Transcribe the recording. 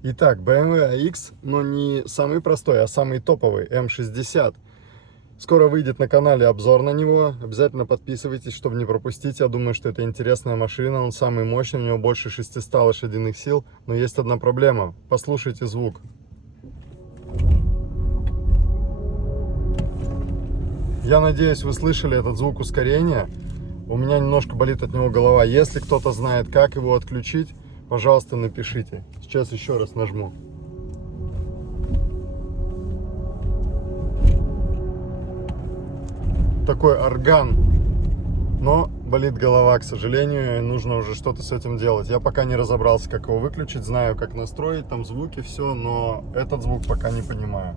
Итак, BMW iX, но не самый простой, а самый топовый, М60. Скоро выйдет на канале обзор на него. Обязательно подписывайтесь, чтобы не пропустить. Я думаю, что это интересная машина. Он самый мощный, у него больше 600 лошадиных сил. Но есть одна проблема. Послушайте звук. Я надеюсь, вы слышали этот звук ускорения. У меня немножко болит от него голова. Если кто-то знает, как его отключить, пожалуйста, напишите. Сейчас еще раз нажму. Такой орган. Но болит голова, к сожалению, и нужно уже что-то с этим делать. Я пока не разобрался, как его выключить. Знаю, как настроить там звуки, все, но этот звук пока не понимаю.